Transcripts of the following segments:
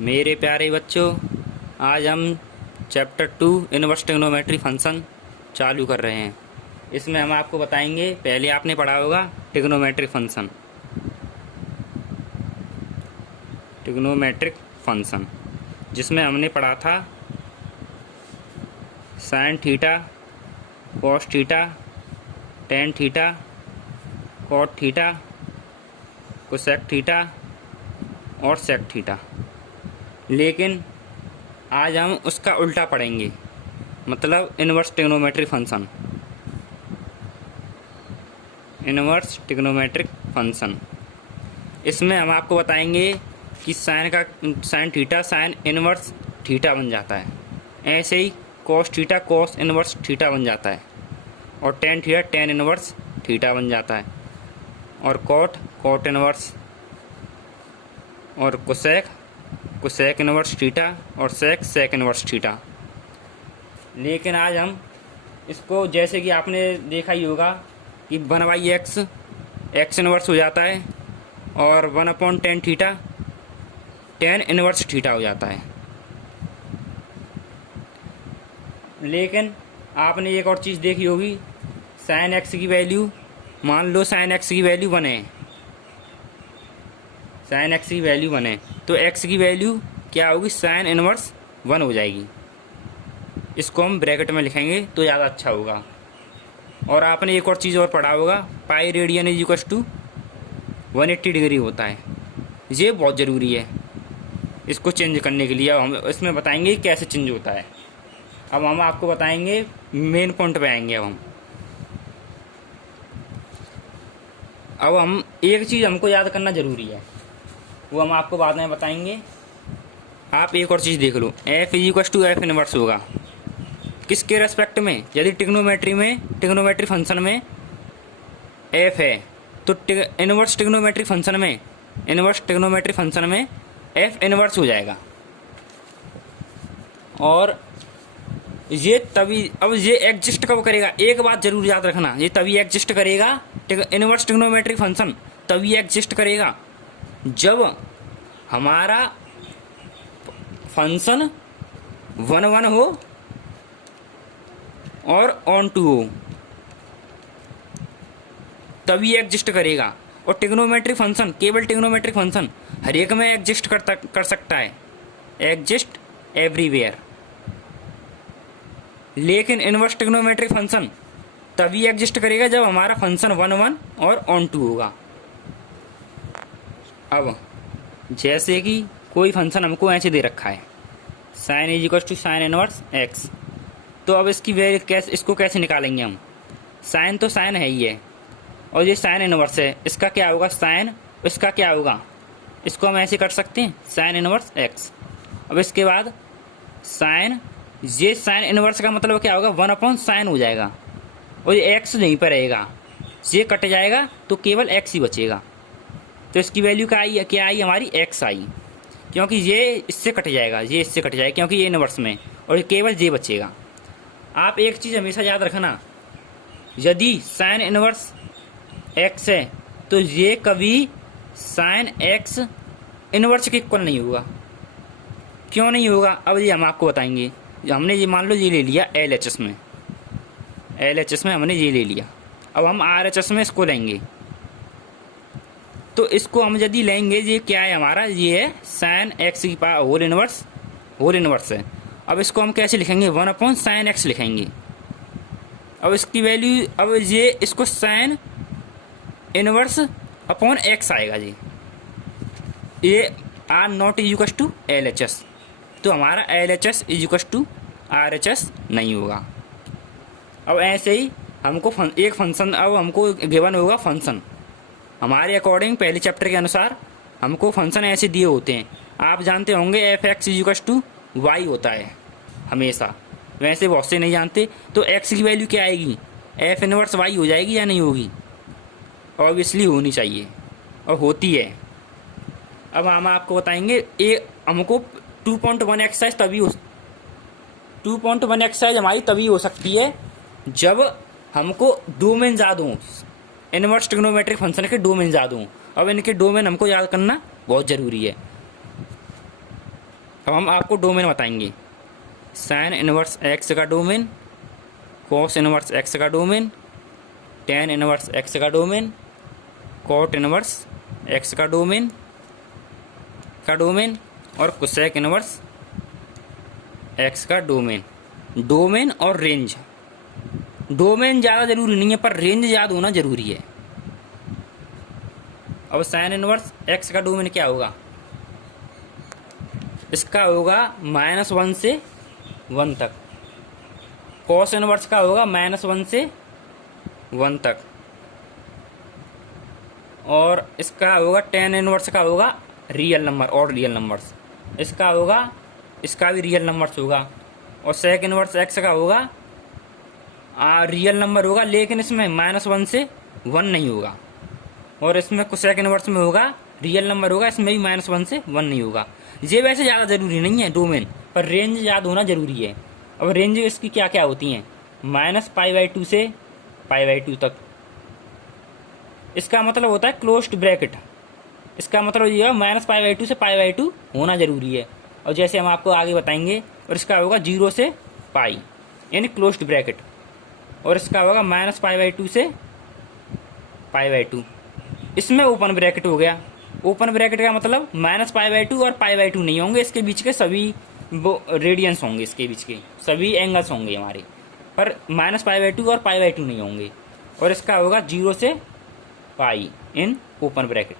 मेरे प्यारे बच्चों, आज हम चैप्टर 2 इनवर्स ट्रिग्नोमेट्री फंक्शन चालू कर रहे हैं। इसमें हम आपको बताएंगे, पहले आपने पढ़ा होगा ट्रिग्नोमेट्रिक फंक्शन जिसमें हमने पढ़ा था sine theta, cos theta, tan theta, cot theta, cosec theta और सेक थीटा। लेकिन आज हम उसका उल्टा पढ़ेंगे, मतलब इनवर्स ट्रिग्नोमेट्रिक फंक्शन। इसमें हम आपको बताएंगे कि sine theta sine inverse theta बन जाता है, ऐसे ही cos theta cos inverse theta बन जाता है, और tan theta tan inverse theta बन जाता है, और कॉट इनवर्स, और कोसेक इनवर्स थीटा, और सेक इनवर्स थीटा। लेकिन आज हम इसको, जैसे कि आपने देखा ही होगा कि 1/x एक्स इनवर्स हो जाता है, और 1/10 थीटा टेन इनवर्स थीटा हो जाता है। लेकिन आपने एक और चीज़ देखी होगी, साइन एक्स की वैल्यू, मान लो साइन एक्स की वैल्यू 1 है, साइन एक्स की वैल्यू 1 है, तो एक्स की वैल्यू क्या होगी, साइन इनवर्स 1 हो जाएगी। इसको हम ब्रैकेट में लिखेंगे तो ज़्यादा अच्छा होगा। और आपने एक और चीज़ और पढ़ा होगा, pi radian is equal to 180 degree होता है। ये बहुत ज़रूरी है इसको चेंज करने के लिए। अब हम इसमें बताएंगे कैसे चेंज होता है। अब हम आपको बताएंगे, मेन पॉइंट पे आएंगे। अब हम एक चीज़ हमको याद करना ज़रूरी है, वो हम आपको बाद में बताएंगे। आप एक और चीज़ देख लो, F is equal to F inverse होगा किसके रेस्पेक्ट में, यदि ट्रिग्नोमेट्री फंक्शन में एफ है तो इनवर्स ट्रिग्नोमेट्री फंक्शन में एफ इनवर्स हो जाएगा। और ये तभी, अब ये एग्जिस्ट कब करेगा, एक बात जरूर याद रखना, ये तभी एग्जिस्ट करेगा, इनवर्स ट्रिग्नोमेट्रिक फंक्शन तभी एग्जिस्ट करेगा जब हमारा फंक्शन 1 हो और ऑन टू हो, तभी एग्जिस्ट करेगा। और ट्रिग्नोमेट्रिक फंक्शन, केवल ट्रिग्नोमेट्रिक फंक्शन हर एक में एग्जिस्ट कर सकता है, एग्जिस्ट एवरीवेयर। लेकिन इनवर्स ट्रिग्नोमेट्रिक फंक्शन तभी एग्जिस्ट करेगा जब हमारा फंक्शन 1 और ऑन टू होगा। अब जैसे कि कोई फंक्शन हमको ऐसे दे रखा है, sine is equal to sine inverse x, तो अब इसकी वैल्यू इसको कैसे निकालेंगे हम। साइन तो साइन है ही है, और ये साइन इनवर्स है, इसका क्या होगा साइन, इसका क्या होगा, इसको हम ऐसे कर सकते हैं साइन इनवर्स एक्स। अब इसके बाद साइन, ये साइन इनवर्स का मतलब क्या होगा, 1/sin हो जाएगा, और ये एक्स यहीं पर रहेगा, ये कट जाएगा तो केवल एक्स ही बचेगा। तो इसकी वैल्यू क्या आई हमारी, एक्स आई, क्योंकि ये इससे कट जाएगा, ये इससे कट जाएगा क्योंकि ये इनवर्स में, और ये केवल ये बचेगा। आप एक चीज़ हमेशा याद रखना, यदि साइन इनवर्स एक्स है तो ये कभी साइन एक्स इनवर्स के इक्वल नहीं होगा। क्यों नहीं होगा, अब ये हम आपको बताएंगे। हमने ये मान लो ये ले लिया LHS में हमने ये ले लिया, अब हम RHS में इसको लेंगे। तो इसको हम यदि लेंगे, ये क्या है हमारा, ये है साइन एक्स की पावर होल इनवर्स है। अब इसको हम कैसे लिखेंगे, 1/sin x लिखेंगे। अब इसकी वैल्यू, अब ये इसको साइन इनवर्स अपॉन एक्स आएगा जी, ये are not is equal to LHS, तो हमारा LHS is equal to RHS नहीं होगा। अब ऐसे ही हमको एक फंक्शन, अब हमको गिवन होगा फंक्शन हमारे अकॉर्डिंग, पहले चैप्टर के अनुसार हमको फंक्शन ऐसे दिए होते हैं। आप जानते होंगे f(x) is equal to y होता है हमेशा, वैसे बहुत से नहीं जानते। तो x की वैल्यू क्या आएगी, f इनवर्स y हो जाएगी या नहीं होगी, ऑब्वियसली होनी चाहिए, और होती है। अब हम आपको बताएंगे, हमको 2.1 एक्सरसाइज 2.1 एक्सरसाइज हमारी तभी हो सकती है जब हमको डोमेन याद हो, इनवर्स ट्रिग्नोमेट्रिक फंक्शन के डोमेन याद हों। अब इनके डोमेन हमको याद करना बहुत ज़रूरी है। अब हम आपको डोमेन बताएंगे। साइन इनवर्स एक्स का डोमेन, कॉस इनवर्स एक्स का डोमेन, टेन इनवर्स एक्स का डोमेन, कॉट इनवर्स एक्स का डोमेन और कोसेक इनवर्स एक्स का डोमेन। डोमेन और रेंज। डोमेन ज़्यादा जरूरी नहीं है पर रेंज याद होना जरूरी है। अब साइन इनवर्स एक्स का डोमेन क्या होगा? इसका होगा -1 से 1 तक। कॉस इनवर्स का होगा -1 से 1 तक। और इसका होगा टेन इनवर्स का होगा रियल नंबर और रियल नंबर्स। इसका होगा, इसका भी रियल नंबर्स होगा। और सेक इनवर्स एक्स का होगा रियल नंबर होगा, लेकिन इसमें -1 से 1 नहीं होगा। और इसमें कोसेक इनवर्स में होगा रियल नंबर होगा, इसमें भी -1 से 1 नहीं होगा। ये वैसे ज़्यादा ज़रूरी नहीं है डोमेन, पर रेंज याद होना ज़रूरी है। अब रेंज इसकी क्या क्या होती हैं? -π/2 से π/2 तक। इसका मतलब होता है क्लोज्ड ब्रैकेट। इसका मतलब ये है -π/2 से π/2 होना ज़रूरी है। और जैसे हम आपको आगे बताएंगे। और इसका होगा 0 से π यानी क्लोज्ड ब्रैकेट। और इसका होगा -π/2 से π/2। इसमें ओपन ब्रैकेट हो गया। ओपन ब्रैकेट का मतलब -π/2 और π/2 नहीं होंगे, इसके बीच के सभी वो रेडियंस होंगे, इसके बीच के सभी एंगल्स होंगे हमारे, पर -π/2 और π/2 नहीं होंगे। और इसका होगा 0 से π इन ओपन ब्रैकेट।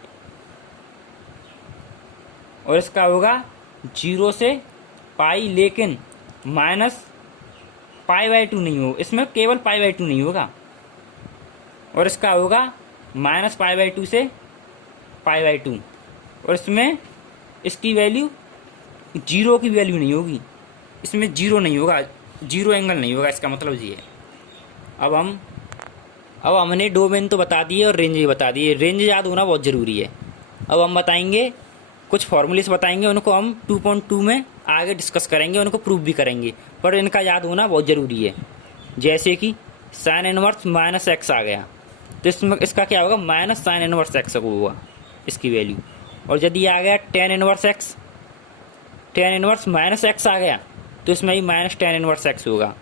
और इसका होगा 0 से π लेकिन -π/2 नहीं हो, इसमें केवल π/2 नहीं होगा। और इसका होगा -π/2 से π/2। और इसमें इसकी वैल्यू 0 की वैल्यू नहीं होगी, इसमें 0 नहीं होगा, 0 एंगल नहीं होगा। इसका मतलब ये है। अब हमने डोमेन तो बता दिए और रेंज भी बता दिए। रेंज याद होना बहुत ज़रूरी है। अब हम बताएंगे कुछ फॉर्मूलेस बताएंगे, उनको हम 2.2 में आगे डिस्कस करेंगे, उनको प्रूव भी करेंगे, पर इनका याद होना बहुत ज़रूरी है। जैसे कि साइन इनवर्स -x आ गया, तो इसमें इसका क्या होगा? -sin इनवर्स x को होगा इसकी वैल्यू। और यदि आ गया tan inverse x, tan inverse -x आ गया, तो इसमें भी -tan इनवर्स x होगा।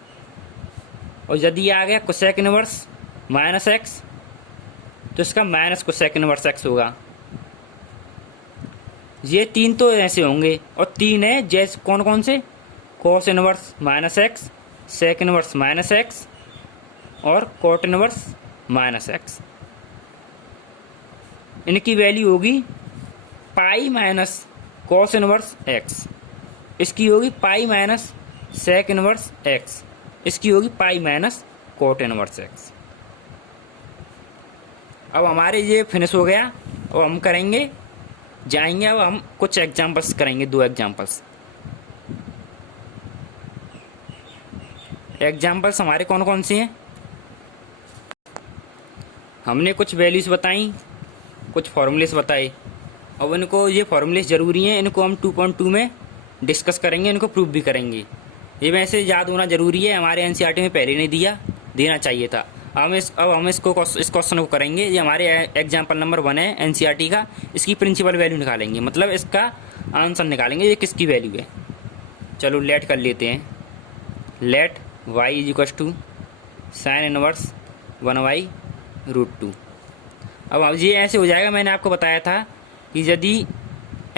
और यदि आ गया कोसेक इनवर्स -x, तो इसका -कोसेक इनवर्स x होगा। ये 3 तो ऐसे होंगे। और 3 है जैसे कौन कौन से? Cos inverse -x, sec inverse -x और कॉट इनवर्स -x। इनकी वैल्यू होगी pi minus cos inverse x, इसकी होगी pi minus sec inverse x, इसकी होगी pi minus cot inverse x। अब हमारे ये फिनिश हो गया। और हम करेंगे, जाएंगे अब हम कुछ एग्जांपल्स करेंगे, 2 एग्जांपल्स। एग्जांपल्स हमारे कौन कौन से हैं? हमने कुछ वैल्यूज़ बताई, कुछ फॉर्मूलेस बताए। अब इनको, ये फॉर्मूलेस ज़रूरी हैं, इनको हम 2.2 में डिस्कस करेंगे, इनको प्रूव भी करेंगे। ये वैसे याद होना ज़रूरी है, हमारे एनसीईआरटी में पहले नहीं देना चाहिए था। अब हम इस क्वेश्चन को करेंगे। ये हमारे एग्जाम्पल नंबर 1 है एनसीईआरटी का। इसकी प्रिंसिपल वैल्यू निकालेंगे, मतलब इसका आंसर निकालेंगे, ये किसकी वैल्यू है। चलो लेट कर लेते हैं। Let y = sine inverse 1/√2। अब ये ऐसे हो जाएगा। मैंने आपको बताया था कि यदि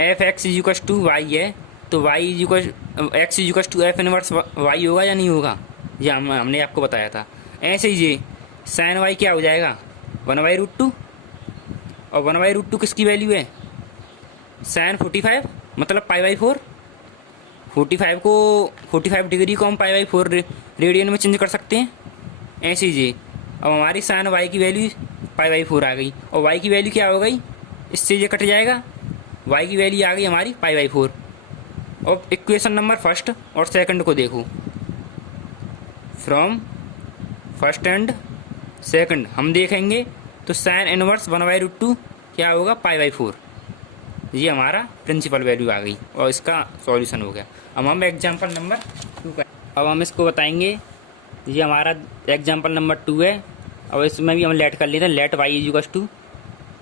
f(x) = y है, तो x = f इनवर्स y होगा या नहीं होगा, ये हमने आपको बताया था। ऐसे ही ये साइन y क्या हो जाएगा? 1/√2। और 1/√2 किसकी वैल्यू है? साइन 45 मतलब π/4। 45 को 45 डिग्री को हम π/4 रेडियन में चेंज कर सकते हैं। ऐसे ही ये अब हमारी साइन y की वैल्यू π/4 आ गई। और y की वैल्यू क्या हो गई? इससे ये कट जाएगा, y की वैल्यू आ गई हमारी π/4। और इक्वेशन नंबर फर्स्ट और सेकंड को देखो। फ्रॉम फर्स्ट एंड सेकंड हम देखेंगे तो साइन इनवर्स 1/√2 क्या होगा? π/4। ये हमारा प्रिंसिपल वैल्यू आ गई और इसका सॉल्यूशन हो गया। अब हम एग्जांपल नंबर 2 का, अब हम इसको बताएंगे। ये हमारा एग्जांपल नंबर 2 है। और इसमें भी हम लेट कर लेते हैं। Let y =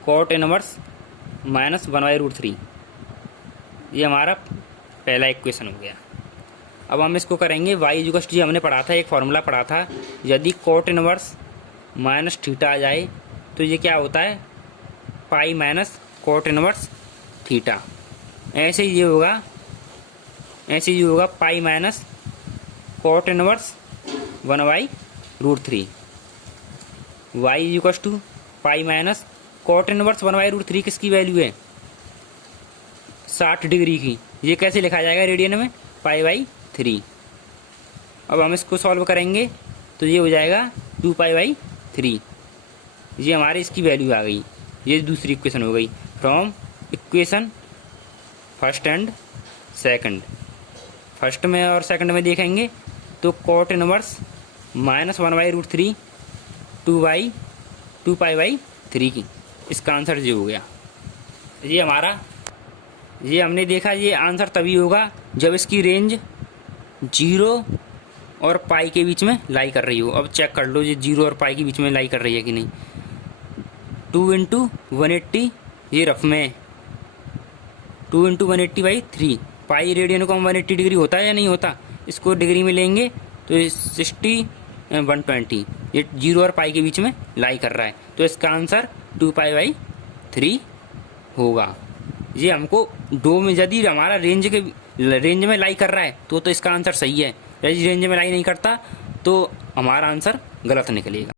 cot inverse -1/√3। ये हमारा पहला इक्वेशन हो गया। अब हम इसको करेंगे y इक्वल टू, हमने पढ़ा था, एक फॉर्मूला पढ़ा था, यदि कॉट इनवर्स माइनस थीटा आ जाए तो ये क्या होता है, pi minus cot inverse theta. ऐसे ही ये होगा, ऐसे ही होगा pi minus cot inverse 1/√3। y equal to pi minus cot inverse 1/√3 किसकी वैल्यू है, 60 डिग्री की। ये कैसे लिखा जाएगा रेडियन में, π/3। अब हम इसको सॉल्व करेंगे तो ये हो जाएगा 2π/3। ये हमारी इसकी वैल्यू आ गई। ये दूसरी इक्वेशन हो गई from equation first and second. First में और सेकंड में देखेंगे तो कॉट इनवर्स माइनस 1/√3 2π/3 की, इसका आंसर ये हो गया। ये हमारा, ये हमने देखा, ये आंसर तभी होगा जब इसकी रेंज 0 और पाई के बीच में लाई कर रही हो। अब चेक कर लो ये 0 और पाई के बीच में लाई कर रही है कि नहीं। 2 × 180, ये रफ में 2 × 180/3। पाई रेडियन को 180 डिग्री होता है या नहीं होता, इसको डिग्री में लेंगे तो 60 120, ये 0 और पाई के बीच में लाई कर रहा है, तो इसका आंसर 2π/3 होगा। ये हमको दो में, यदि हमारा रेंज में लाई कर रहा है तो इसका आंसर सही है, यदि रेंज में लाई नहीं करता तो हमारा आंसर गलत निकलेगा।